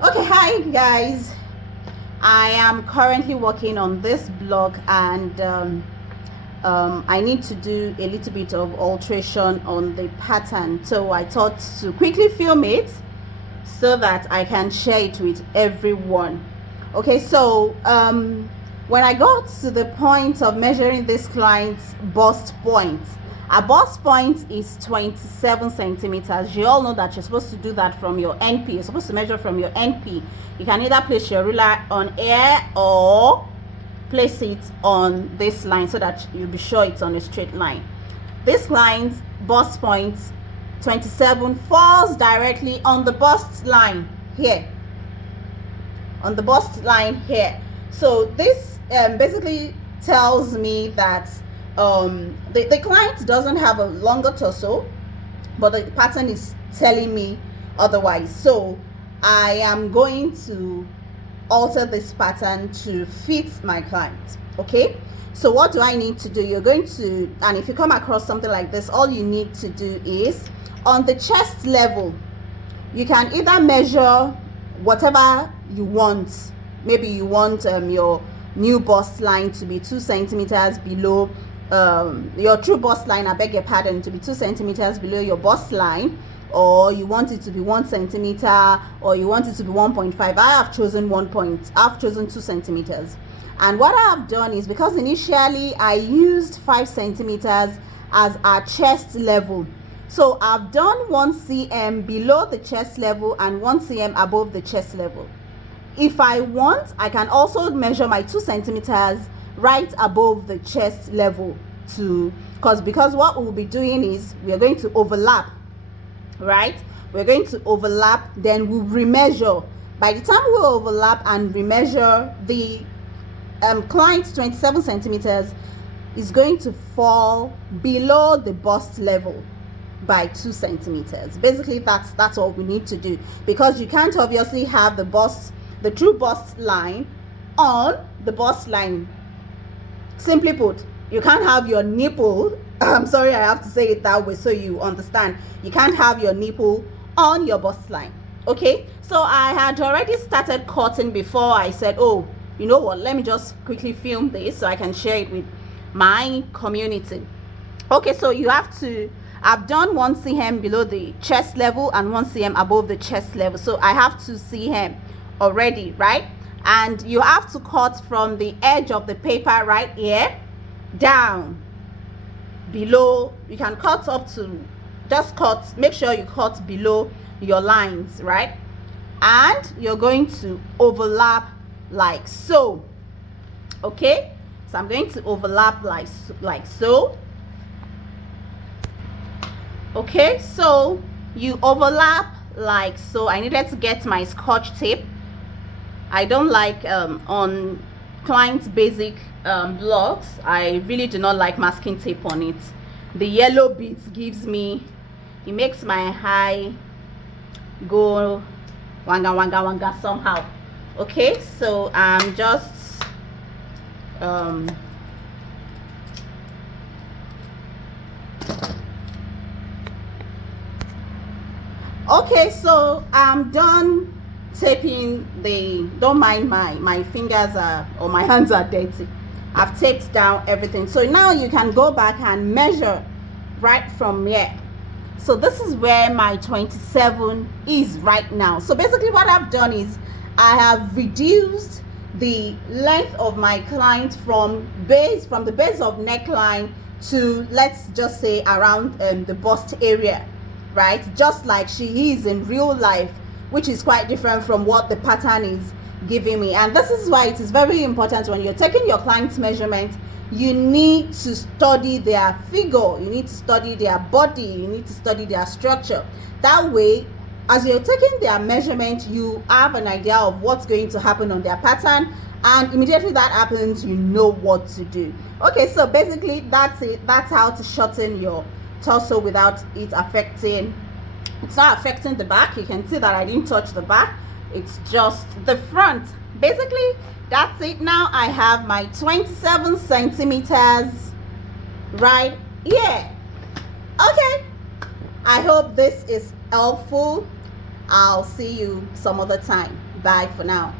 Okay, hi guys. I am currently working on this blog, and I need to do a little bit of alteration on the pattern, so I thought to quickly film it so that I can share it with everyone. Okay, so when I got to the point of measuring this client's bust point, a bust point is 27 centimeters. You all know that you're supposed to do that from your NP. You're supposed to measure from your NP. You can either place your ruler on air or place it on this line so that you'll be sure it's on a straight line. This client's bust point 27 falls directly on the bust line here. On the bust line here. So this basically tells me that the client doesn't have a longer torso, but the pattern is telling me otherwise. So I am going to alter this pattern to fit my client. Okay, so what do I need to do? You're going to, and if you come across something like this, all you need to do is on the chest level, you can either measure whatever you want. Maybe you want your new bust line to be 2 centimeters below your true bust line, I beg your pardon, to be 2 centimeters below your bust line, or you want it to be 1 centimeter, or you want it to be 1.5. I have chosen 2 centimeters. And what I have done is, because initially I used 5 centimeters as our chest level, so I've done 1 cm below the chest level and 1 cm above the chest level. If I want, I can also measure my 2 centimeters right above the chest level because what we'll be doing is we are going to overlap, right? We're going to overlap, then we'll remeasure. By the time we overlap and remeasure, the client's 27 centimeters is going to fall below the bust level by 2 centimeters. Basically, that's what we need to do, because you can't obviously have the true bust line on the bust line. Simply put, you can't have your nipple, I'm sorry I have to say it that way so you understand, you can't have your nipple on your bust line. Okay, so I had already started cutting before I said, oh, you know what, let me just quickly film this so I can share it with my community. Okay, so you have to, I've done 1 cm below the chest level and 1 cm above the chest level, so I have 2 cm already, right? And you have to cut from the edge of the paper right here down below. You can cut up to, just cut, make sure you cut below your lines, right? And you're going to overlap like so. Okay, so I'm going to overlap like so. Okay, so you overlap like so. I needed to get my scotch tape. I don't like on client's basic blocks, I really do not like masking tape on it. The yellow bits gives me, it makes my eye go wanga wanga wanga somehow. Okay, so I'm just okay, so I'm done taping don't mind my fingers or my hands are dirty. I've taped down everything, so now you can go back and measure right from here. So this is where my 27 is right now. So basically what I've done is I have reduced the length of my client from the base of neckline to, let's just say, around the bust area, right? Just like she is in real life, which is quite different from what the pattern is giving me. And this is why it is very important, when you're taking your client's measurement, you need to study their figure, you need to study their body, you need to study their structure. That way, as you're taking their measurement, you have an idea of what's going to happen on their pattern, and immediately that happens, you know what to do. Okay, so basically that's it. That's how to shorten your torso without it affecting, it's not affecting the back. You can see that I didn't touch the back, it's just the front. Basically that's it. Now I have my 27 centimeters right here. Okay, I hope this is helpful. I'll see you some other time. Bye for now.